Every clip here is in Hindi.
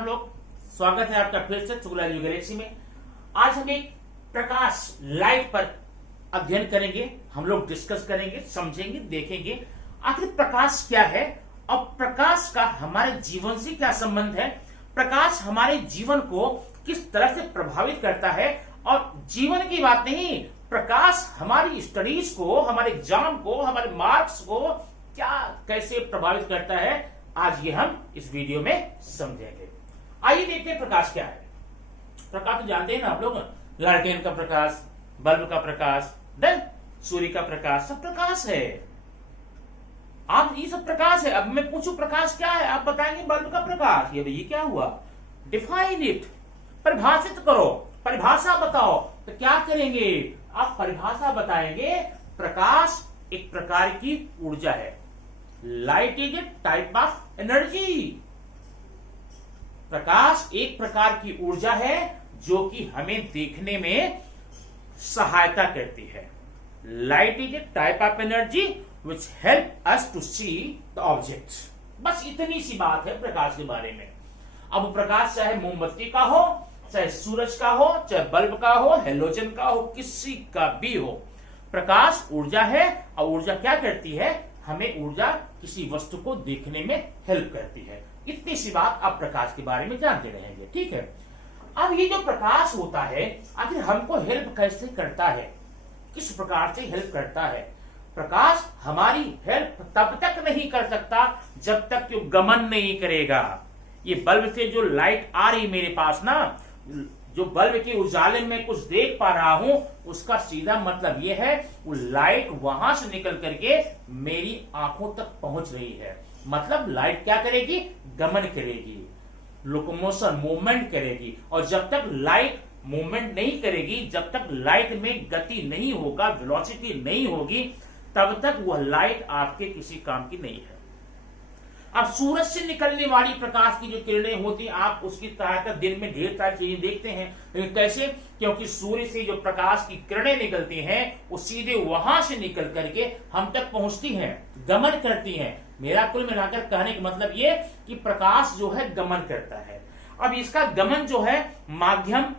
आप लोग, स्वागत है आपका फिर से चुगला गैलेक्सी में। आज हम एक प्रकाश लाइट पर अध्ययन करेंगे, हम लोग डिस्कस करेंगे, समझेंगे, देखेंगे आखिर प्रकाश क्या है और प्रकाश का हमारे जीवन से क्या संबंध है, प्रकाश हमारे जीवन को किस तरह से प्रभावित करता है। और जीवन की बात नहीं, प्रकाश हमारी स्टडीज को, हमारे एग्जाम को, हमारे मार्क्स को क्या कैसे प्रभावित करता है, आज ये हम इस वीडियो में समझेंगे। आइए देखते हैं प्रकाश क्या है। प्रकाश तो जानते हैं ना आप लोग, लालटेन का प्रकाश, बल्ब का प्रकाश, देन सूर्य का प्रकाश, सब प्रकाश है। आप ये सब प्रकाश है। अब मैं पूछूं प्रकाश क्या है, आप बताएंगे बल्ब का प्रकाश। ये क्या हुआ, डिफाइन इट, परिभाषित करो, परिभाषा बताओ। तो क्या करेंगे, आप परिभाषा बताएंगे। प्रकाश एक प्रकार की ऊर्जा है। Light is a type of energy. प्रकाश एक प्रकार की ऊर्जा है जो कि हमें देखने में सहायता करती है। Light is a type of energy which help us to see the objects. बस इतनी सी बात है प्रकाश के बारे में। अब प्रकाश चाहे मोमबत्ती का हो, चाहे सूरज का हो, चाहे बल्ब का हो, हेलोजन का हो, किसी का भी हो, प्रकाश ऊर्जा है। और ऊर्जा क्या करती है, हमें ऊर्जा किसी वस्तु को देखने में हेल्प करती है। इतनी सी बात आप प्रकाश के बारे में जानते रहेंगे, ठीक है। अब ये जो प्रकाश होता है, आखिर हमको हेल्प कैसे करता है, किस प्रकार से हेल्प करता है। प्रकाश हमारी हेल्प तब तक नहीं कर सकता जब तक कि गमन नहीं करेगा। ये बल्ब से जो लाइट आ रही मेरे पास ना, जो बल्ब के उजाले में कुछ देख पा रहा हूं, उसका सीधा मतलब यह है वो लाइट वहां से निकल करके मेरी आंखों तक पहुंच रही है। मतलब लाइट क्या करेगी, गमन करेगी, लोकोमोशन, मूवमेंट करेगी। और जब तक लाइट मूवमेंट नहीं करेगी, जब तक लाइट में गति नहीं होगा, वेलोसिटी नहीं होगी, तब तक वह लाइट आपके किसी काम की नहीं है। अब सूरज से निकलने वाली प्रकाश की जो किरणें होती हैं, आप उसकी सहायता दिन में ढेर सारी चीजें देखते हैं। लेकिन कैसे, क्योंकि सूर्य से जो प्रकाश की किरणें निकलती हैं वो सीधे वहां से निकल करके हम तक पहुंचती हैं, गमन करती हैं। मेरा कुल मिलाकर कहने का मतलब ये कि प्रकाश जो है गमन करता है। अब इसका गमन जो है माध्यम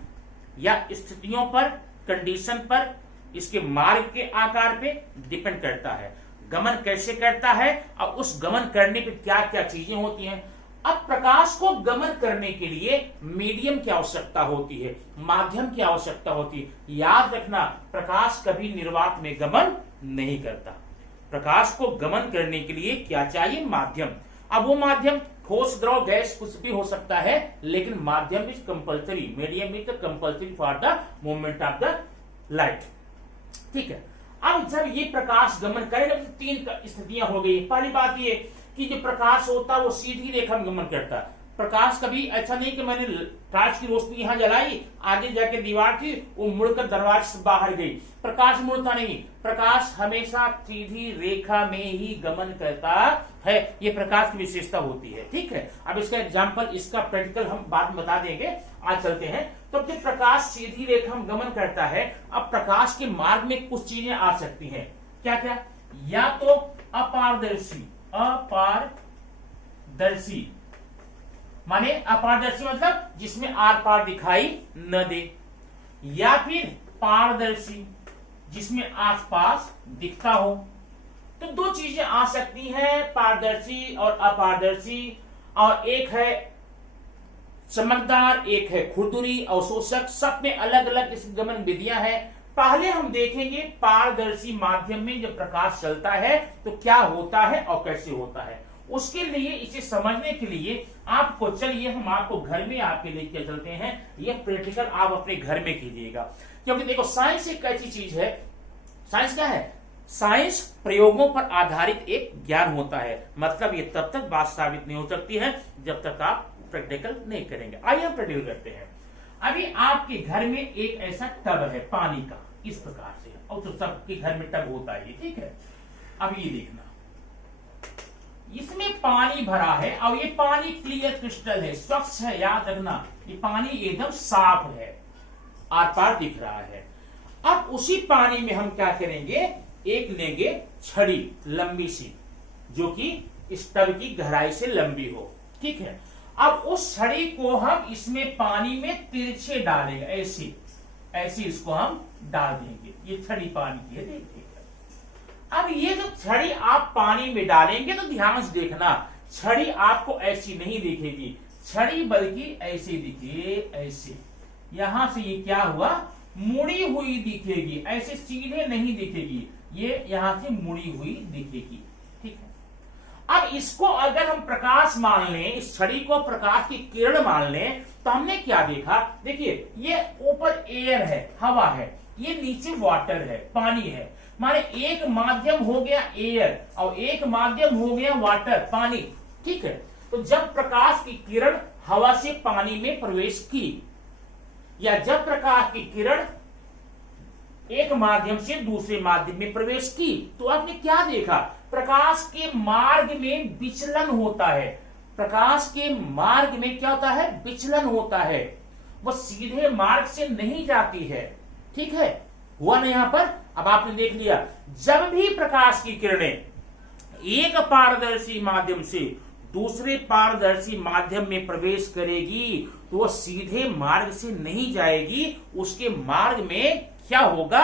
या स्थितियों पर, कंडीशन पर, इसके मार्ग के आकार पे डिपेंड करता है। गमन कैसे करता है और उस गमन करने पे क्या क्या चीजें होती हैं। अब प्रकाश को गमन करने के लिए मीडियम की आवश्यकता होती है, माध्यम की आवश्यकता होती है। याद रखना, प्रकाश कभी निर्वात में गमन नहीं करता। प्रकाश को गमन करने के लिए क्या चाहिए, माध्यम। अब वो माध्यम ठोस, द्रव, गैस कुछ भी हो सकता है, लेकिन माध्यम is compulsory, medium is compulsory for the movement of the light, ठीक है। अब जब ये प्रकाश गमन करेगा तो तीन स्थितियां हो गई। पहली बात ये कि जो प्रकाश होता है वो सीधी रेखा में गमन करता है। प्रकाश कभी ऐसा नहीं कि मैंने टॉर्च की रोशनी यहां जलाई, आगे जाके दीवार थी, वो मुड़कर दरवाजे से बाहर गई। प्रकाश मुड़ता नहीं, प्रकाश हमेशा सीधी रेखा में ही गमन करता है। ये प्रकाश की विशेषता होती है, ठीक है। अब इसका एग्जाम्पल, इसका प्रैक्टिकल हम बाद में बता देंगे। आज चलते हैं। तो जब प्रकाश सीधी रेखा में गमन करता है, अब प्रकाश के मार्ग में कुछ चीजें आ सकती हैं। क्या क्या, या तो अपारदर्शी, अपारदर्शी माने अपारदर्शी मतलब जिसमें आर पार दिखाई न दे, या फिर पारदर्शी जिसमें आसपास दिखता हो। तो दो चीजें आ सकती हैं, पारदर्शी और अपारदर्शी। और एक है चमकदार, एक है खुरदुरी, अवशोषक। सब में अलग अलग इस गमन विधियां हैं। पहले हम देखेंगे पारदर्शी माध्यम में जब प्रकाश चलता है तो क्या होता है और कैसे होता है। उसके लिए, इसे समझने के लिए आपको, चलिए हम आपको घर में आपके लेके चलते हैं। यह प्रैक्टिकल आप अपने घर में कीजिएगा, क्योंकि देखो साइंस एक ऐसी चीज है। साइंस क्या है, साइंस प्रयोगों पर आधारित एक ज्ञान होता है। मतलब ये तब तक बात साबित नहीं हो सकती है जब तक आप प्रैक्टिकल नहीं करेंगे। आइए हम प्रैक्टिकल करते हैं। अभी आपके घर में एक ऐसा टब है पानी का, इस प्रकार से, और तो सबके घर में टब होता है, ठीक है। अब ये देखना, इसमें पानी भरा है और ये पानी क्लियर क्रिस्टल है, स्वच्छ है। याद रखना, ये पानी एकदम साफ है, आर पार दिख रहा है। अब उसी पानी में हम क्या करेंगे, एक लेंगे छड़ी लंबी सी, जो कि इस टब की गहराई से लंबी हो, ठीक है। अब उस छड़ी को हम इसमें पानी में तिरछे डालेंगे, ऐसे ऐसे इसको हम डाल देंगे। ये छड़ी पानी की है, देखिए। अब ये जो छड़ी आप पानी में डालेंगे तो ध्यान से देखना, छड़ी आपको ऐसी नहीं दिखेगी छड़ी, बल्कि ऐसे दिखे, ऐसे। यहां से ये क्या हुआ, मुड़ी हुई दिखेगी, ऐसे सीधे नहीं दिखेगी, ये यहां से मुड़ी हुई दिखेगी, ठीक है। अब इसको अगर हम प्रकाश मान लें, इस छड़ी को प्रकाश की किरण मान लें, तो हमने क्या देखा, देखिए ये ऊपर एयर है, हवा है, ये नीचे वाटर है, पानी है। माने एक माध्यम हो गया एयर और एक माध्यम हो गया वाटर, पानी, ठीक है। तो जब प्रकाश की किरण हवा से पानी में प्रवेश की, या जब प्रकाश की किरण एक माध्यम से दूसरे माध्यम में प्रवेश की, तो आपने क्या देखा, प्रकाश के मार्ग में विचलन होता है। प्रकाश के मार्ग में क्या होता है, विचलन होता है, वह सीधे मार्ग से नहीं जाती है, ठीक है। हुआ ना यहां पर। अब आपने देख लिया, जब भी प्रकाश की किरणें एक पारदर्शी माध्यम से दूसरे पारदर्शी माध्यम में प्रवेश करेगी तो वह सीधे मार्ग से नहीं जाएगी, उसके मार्ग में क्या होगा,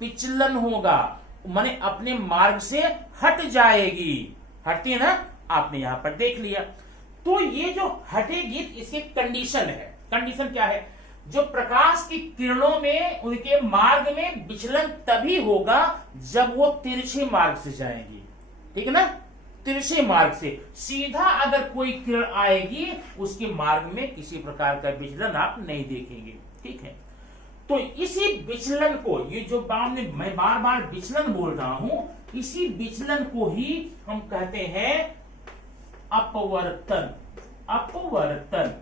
विचलन होगा, माने अपने मार्ग से हट जाएगी। हटती है ना, आपने यहां पर देख लिया। तो ये जो हटेगी, इसकी कंडीशन है। कंडीशन क्या है, जो प्रकाश की किरणों में उनके मार्ग में विचलन तभी होगा जब वो तिरछे मार्ग से जाएंगी, ठीक है ना। तिरछे मार्ग से सीधा अगर कोई किरण आएगी, उसके मार्ग में किसी प्रकार का विचलन आप नहीं देखेंगे, ठीक है। तो इसी विचलन को, ये जो मैं बार बार विचलन बोल रहा हूं, इसी विचलन को ही हम कहते हैं अपवर्तन। अपवर्तन,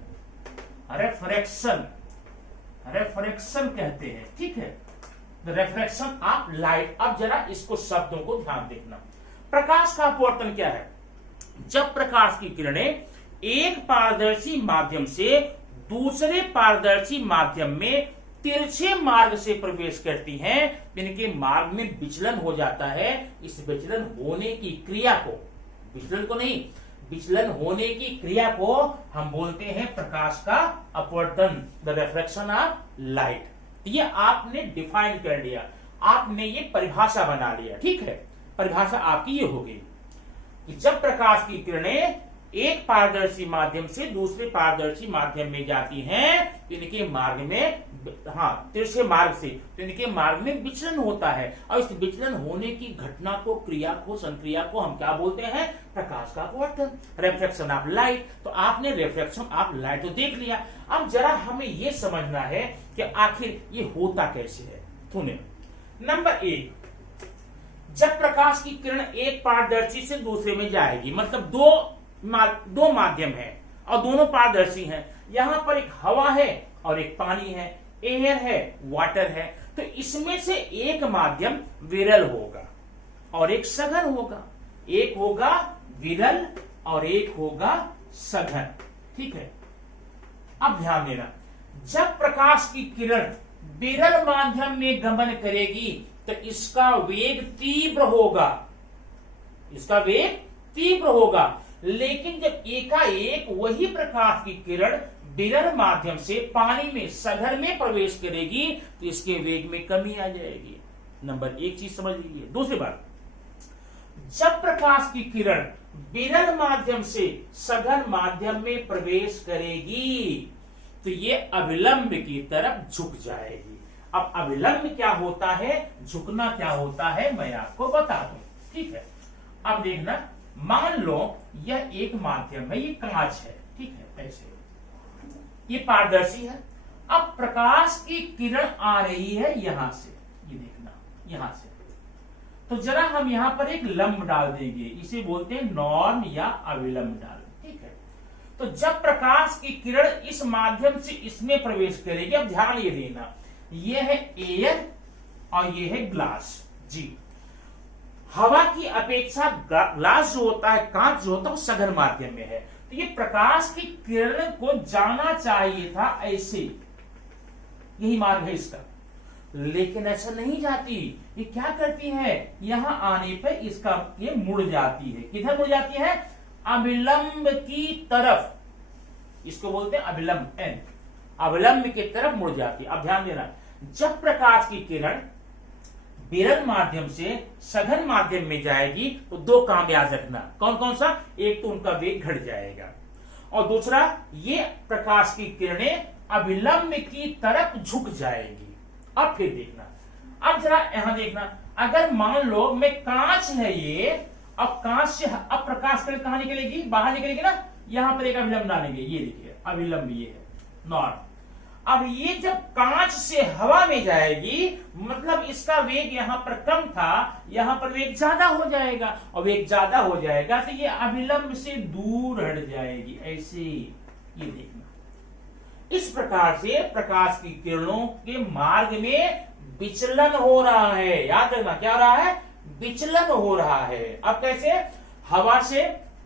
रेफ्रैक्शन, रेफ्रैक्शन कहते हैं, ठीक है। रेफ्रैक्शन ऑफ लाइट। अब जरा इसको शब्दों को ध्यान देखना। प्रकाश का अपवर्तन क्या है, जब प्रकाश की किरणें एक पारदर्शी माध्यम से दूसरे पारदर्शी माध्यम में तिरछे मार्ग से प्रवेश करती हैं, इनके मार्ग में विचलन हो जाता है। इस विचलन होने की क्रिया को, विचलन को नहीं, विचलन होने की क्रिया को हम बोलते हैं प्रकाश का अपवर्तन, द रिफ्लेक्शन ऑफ लाइट। ये आपने डिफाइन कर लिया, आपने ये परिभाषा बना लिया, ठीक है। परिभाषा आपकी ये होगी कि जब प्रकाश की किरणें एक पारदर्शी माध्यम से दूसरे पारदर्शी माध्यम में जाती हैं, इनके मार्ग में, तिरछे मार्ग से, तो इनके मार्ग में विचलन होता है। और इस विचलन होने की घटना को, क्रिया को, संक्रिया को हम क्या बोलते हैं, प्रकाश का अपवर्तन, रिफ्लेक्शन ऑफ लाइट। तो आपने रिफ्लेक्शन ऑफ लाइट तो देख लिया। अब जरा हमें यह समझना है कि आखिर ये होता कैसे है। सुने, नंबर 1, जब प्रकाश की किरण एक पारदर्शी से दूसरे में जाएगी, मतलब दो माध्यम है और दोनों पारदर्शी हैं, यहां पर एक हवा है और एक पानी है, एयर है, वाटर है। तो इसमें से एक माध्यम विरल होगा और एक सघन होगा, एक होगा विरल और एक होगा सघन, ठीक है। अब ध्यान देना, जब प्रकाश की किरण विरल माध्यम में गमन करेगी तो इसका वेग तीव्र होगा, इसका वेग तीव्र होगा। लेकिन जब एकाएक वही प्रकाश की किरण विरल माध्यम से पानी में, सघन में प्रवेश करेगी तो इसके वेग में कमी आ जाएगी। नंबर 1 चीज समझ लीजिए। दूसरी बात, जब प्रकाश की किरण विरल माध्यम से सघन माध्यम में प्रवेश करेगी तो ये अविलंब की तरफ झुक जाएगी। अब अविलंब क्या होता है, झुकना क्या होता है, मैं आपको बता दूं, ठीक है। अब देखना, मान लो यह एक माध्यम है, ये कांच है, ठीक है, ऐसे ये पारदर्शी है। अब प्रकाश की किरण आ रही है यहां से, ये देखना, यहां से। तो जरा हम यहां पर एक लंब डाल देंगे, इसे बोलते हैं नॉर्म या अविलंब डाल, ठीक है। तो जब प्रकाश की किरण इस माध्यम से इसमें प्रवेश करेगी, अब ध्यान ये देना, ये है एयर और ये है ग्लास, जी। हवा की अपेक्षा ग्लास जो होता है, कांच जो होता है, वो सघन माध्यम में है। तो ये प्रकाश की किरण को जाना चाहिए था ऐसे, यही मार्ग है इसका, लेकिन ऐसा नहीं जाती। ये क्या करती है, यहां आने पर इसका ये मुड़ जाती है। किधर मुड़ जाती है, अविलंब की तरफ, इसको बोलते हैं अभिलंब एन, अभिलंब की तरफ मुड़ जाती है। अब ध्यान देना, जब प्रकाश की किरण विरल माध्यम से सघन माध्यम में जाएगी तो दो काम याद रखना। कौन कौन सा? एक तो उनका वेग घट जाएगा और दूसरा ये प्रकाश की किरणें अभिलंब की तरफ झुक जाएगी। अब फिर देखना, अब जरा यहां देखना, अगर मान लो मैं कांच है ये, अब कांच से अब प्रकाश किरण कहां निकलेगी? बाहर निकलेगी ना, यहां पर एक अभिलंब डालेंगे, ये देखिए अभिलंब ये है नॉर्म। अब ये जब कांच से हवा में जाएगी मतलब इसका वेग यहां पर कम था, यहां पर वेग ज्यादा हो जाएगा, और वेग ज्यादा हो जाएगा तो ये अभिलंब से दूर हट जाएगी, ऐसे ये देखना। इस प्रकार से प्रकाश की किरणों के मार्ग में विचलन हो रहा है। याद रखना, क्या हो रहा है? विचलन हो रहा है। अब कैसे? हवा से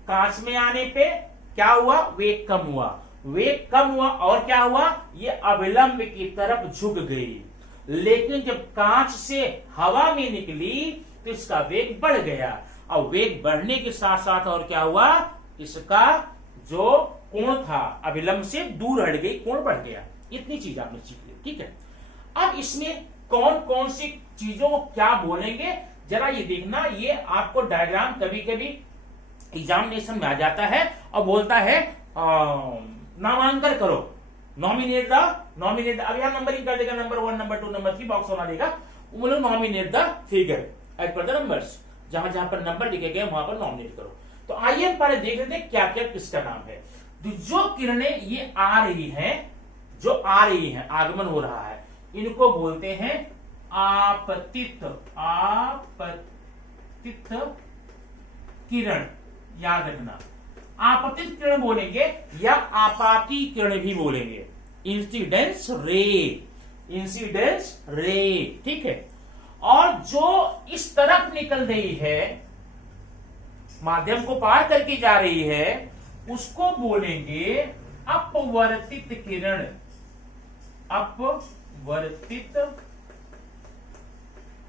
कांच में आने पे क्या हुआ? वेग कम हुआ, वेग कम हुआ और क्या हुआ? ये अभिलंब की तरफ झुक गई। लेकिन जब कांच से हवा में निकली तो इसका वेग बढ़ गया, और वेग बढ़ने के साथ साथ और क्या हुआ? इसका जो कोण था अभिलंब से दूर हट गई, कोण बढ़ गया। इतनी चीज आपने सीख ली, ठीक है। अब इसमें कौन कौन सी चीजों को क्या बोलेंगे जरा ये देखना। ये आपको डायग्राम कभी कभी एग्जामिनेशन में आ जाता है और बोलता है नामांकन करो, नॉमिनेट द, अब यहां नंबरिंग कर देगा, नंबर 1, नंबर 2, नंबर 3 बॉक्स बना देगा, वो लोग nominate the figure as per the numbers, जहां जहां पर नंबर लिखे गए वहां पर नॉमिनेट करो। तो आइए हम पहले देख लेते हैं क्या क्या किसका नाम है। तो जो किरणें ये आ रही हैं, जो आ रही हैं, आगमन हो रहा है, इनको बोलते हैं आपतित, आपतित किरण। याद रखना, आपतित किरण बोलेंगे या आपाती किरण भी बोलेंगे, इंसिडेंस रे, इंसिडेंस रे, ठीक है। और जो इस तरफ निकल रही है, माध्यम को पार करके जा रही है, उसको बोलेंगे अपवर्तित किरण, अपवर्तित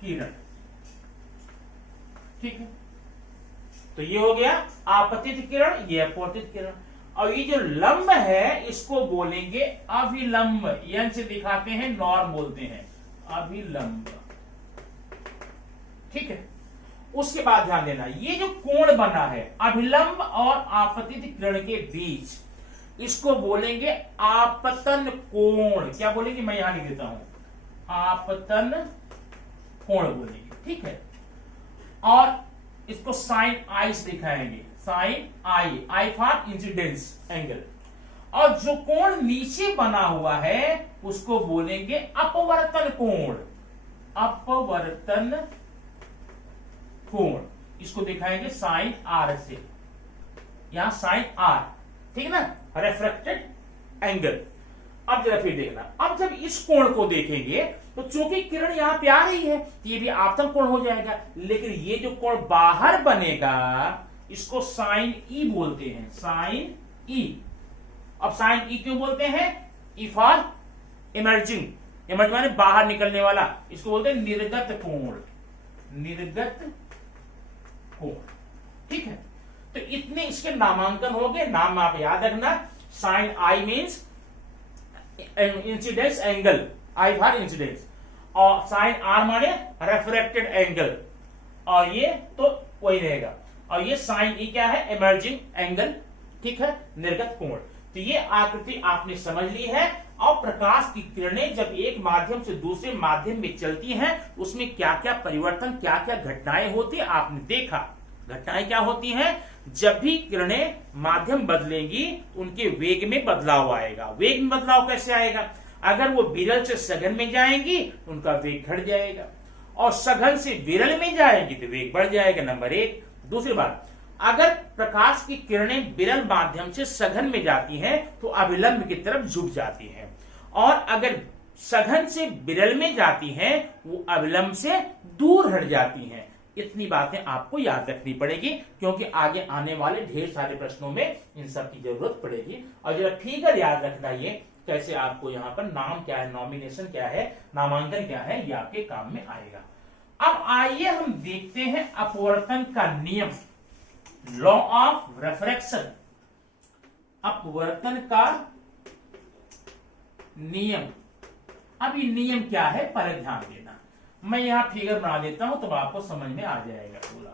किरण, ठीक है। तो ये हो गया आपतित किरण, ये अपवर्तित किरण। और ये जो लंब है इसको बोलेंगे अभिलंब, यन से दिखाते हैं, नॉर्म बोलते हैं, अभिलंब, ठीक है। उसके बाद ध्यान देना, ये जो कोण बना है अभिलंब और आपतित किरण के बीच, इसको बोलेंगे आपतन कोण। क्या बोलेंगे? मैं यहां लिख देता हूं, आपतन कोण बोलेंगे, ठीक है। और इसको साइन आई से दिखाएंगे, sine I, I for incidence angle. और जो कोण नीचे बना हुआ है उसको बोलेंगे अपवर्तन कोण, अपवर्तन कोण। इसको दिखाएंगे साइन आर से, यहां साइन आर, ठीक है ना, रिफ्रैक्टेड एंगल। अब जरा फिर देखना, अब जब इस कोण को देखेंगे तो चूंकि किरण यहां पे आ रही है तो ये भी आपतन कोण हो जाएगा, लेकिन ये जो कोण बाहर बनेगा इसको साइन ई बोलते हैं, साइन ई। अब साइन ई क्यों बोलते हैं? ई फॉर इमर्जिंग, इमर्ज माने बाहर निकलने वाला, इसको बोलते हैं निर्गत कोण, निर्गत कोण, ठीक है। तो इतने इसके नामांकन हो गए, नाम आप याद रखना। Sine I means incidence angle, I for incidence, और साइन आर माने रिफ्रैक्टेड एंगल, और ये तो वही रहेगा। और ये साइन ई क्या है? इमर्जिंग एंगल, ठीक है, निर्गत कोण। तो ये आकृति आपने समझ ली है। और प्रकाश की किरणें जब एक माध्यम से दूसरे माध्यम में चलती हैं उसमें क्या क्या परिवर्तन, क्या क्या घटनाएं होती है आपने देखा। घटनाएं क्या होती हैं? जब भी किरणें माध्यम बदलेंगी उनके वेग में बदलाव आएगा। वेग में बदलाव कैसे आएगा? अगर वो विरल से सघन में जाएंगी तो उनका वेग घट जाएगा, और सघन से विरल में जाएंगी तो वेग बढ़ जाएगा, नंबर एक। दूसरी बात, अगर प्रकाश की किरणें विरल माध्यम से सघन में जाती हैं तो अभिलंब की तरफ झुक जाती हैं, और अगर सघन से विरल में जाती हैं वो अभिलंब से दूर हट जाती हैं। इतनी बातें आपको याद रखनी पड़ेगी, क्योंकि आगे आने वाले ढेर सारे प्रश्नों में इन सब की जरूरत पड़ेगी। और जरा फिगर याद रखना, ये कैसे आपको यहाँ पर नाम क्या है, नॉमिनेशन क्या है, नामांकन क्या है, ये आपके काम में आएगा। अब आइए हम देखते हैं अपवर्तन का नियम, लॉ ऑफ रिफ्रैक्शन। अपवर्तन का नियम। अब ये नियम क्या है पर ध्यान देना। मैं यहां फिगर बना देता हूं तब आपको समझ में आ जाएगा पूरा।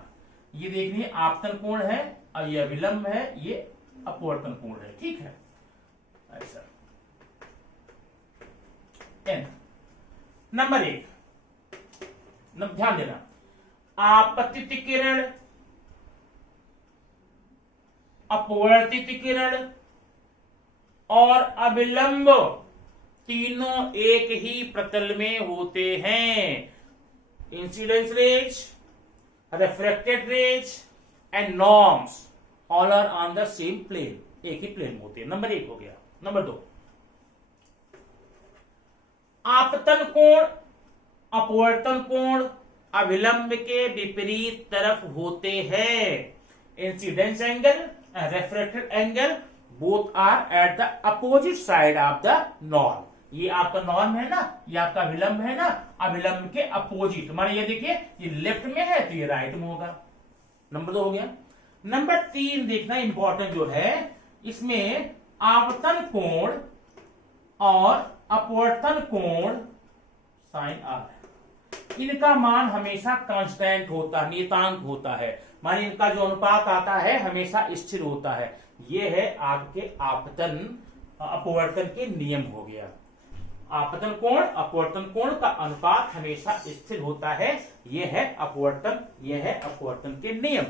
ये देखिए आपतन कोण है और ये अभिलंब है, ये अपवर्तन कोण है, ठीक है। ऐसा एन नंबर 1, ध्यान देना, आपतित किरण, अपवर्तित किरण और अभिलंब तीनों एक ही प्रतल में होते हैं। Incidence rays, refracted rays and normals all are on the same plane, एक ही प्लेन होते हैं। नंबर 1 हो गया। नंबर 2, आपतन कोण, अपवर्तन कोण अभिलंब के विपरीत तरफ होते हैं। Incidence angle, refracted angle both are at the opposite side of the normal. ये आपका नॉर्म है ना, ये आपका अभिलंब है ना, अभिलंब के अपोजिट, माने ये देखिए ये लेफ्ट में है तो ये राइट में होगा। नंबर 2 हो गया। नंबर 3 देखना इंपॉर्टेंट जो है, इसमें आपतन कोण और अपवर्तन कोण साइन आर, इनका मान हमेशा कांस्टेंट होता है, नियतांक होता है, माने इनका जो अनुपात आता है हमेशा स्थिर होता है। ये है आपके आपतन अपवर्तन के नियम हो गया। आपतन कोण अपवर्तन कोण का अनुपात हमेशा स्थिर होता है, यह है अपवर्तन, यह है अपवर्तन के नियम,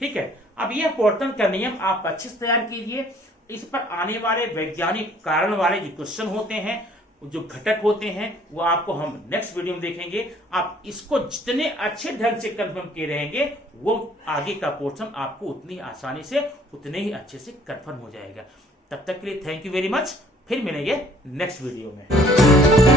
ठीक है। अब यह अपवर्तन का नियम आप अच्छे से तैयार कीजिए। इस पर आने वाले वैज्ञानिक कारण वाले जो क्वेश्चन होते हैं, जो घटक होते हैं, वो आपको हम नेक्स्ट वीडियो में देखेंगे। आप इसको जितने अच्छे ढंग से कंफर्म किए रहेंगे, वो आगे का पोर्शन आपको उतनी आसानी से, उतने ही अच्छे से कंफर्म हो जाएगा। तब तक के लिए थैंक यू वेरी मच। फिर मिलेंगे नेक्स्ट वीडियो में।